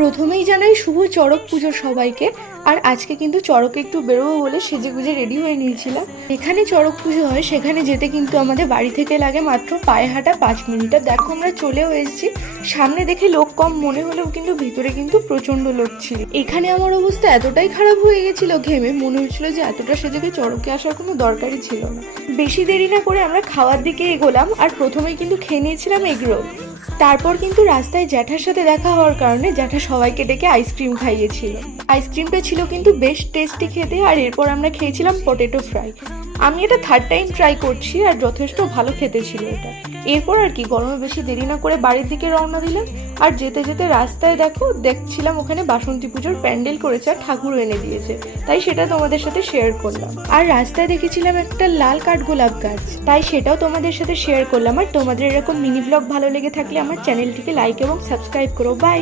প্রথমেই জানাই শুভ চড়ক পুজো সবাইকে। আর আজকে কিন্তু চড়কে একটু বেরোবো বলে সেজে গুজে রেডি হয়ে নিয়েছিলাম। এখানে চড়ক পুজো হয়, সেখানে যেতে কিন্তু আমাদের বাড়ি থেকে লাগে মাত্র পায়ে হাঁটা 5 মিনিট। আর দেখো আমরা চলেও এসেছি। সামনে দেখে লোক কম মনে হলেও কিন্তু ভিতরে কিন্তু প্রচন্ড লোক ছিল। এখানে আমার অবস্থা এতটাই খারাপ হয়ে গেছিল, ঘেমে মনে হচ্ছিল যে এতটা সেজে চড়কে আসার কোনো দরকারই ছিল না। বেশি দেরি না করে আমরা খাওয়ার দিকে এগোলাম। আর প্রথমেই কিন্তু খেয়ে নিয়েছিলাম এগরোল। তারপর কিন্তু রাস্তায় জ্যাঠার সাথে দেখা হওয়ার কারণে জ্যাঠা সবাইকে ডেকে আইসক্রিম খাইয়েছিল। আইসক্রিমটা ছিল কিন্তু বেশ টেস্টি খেতে। আর এরপর আমরা খেয়েছিলাম পটেটো ফ্রাই। আমি এটা 3rd টাইম ট্রাই করছি আর যথেষ্ট ভালো খেতে ছিল এটা। এরপর আর কি, গরমে বেশি দেরি না করে বাড়ির দিকে রওনা দিলাম। আর যেতে যেতে রাস্তায় দেখছিলাম ওখানে বাসন্তী পুজোর প্যান্ডেল করেছে আর ঠাকুর এনে দিয়েছে, তাই সেটা তোমাদের সাথে শেয়ার করলাম। আর রাস্তায় দেখেছিলাম একটা লাল কাঠগোলাপ গাছ, তাই সেটাও তোমাদের সাথে শেয়ার করলাম। আর তোমাদের এরকম মিনি ব্লগ ভালো লেগে থাকলে আমার চ্যানেলটিকে লাইক এবং সাবস্ক্রাইব করো। বাই।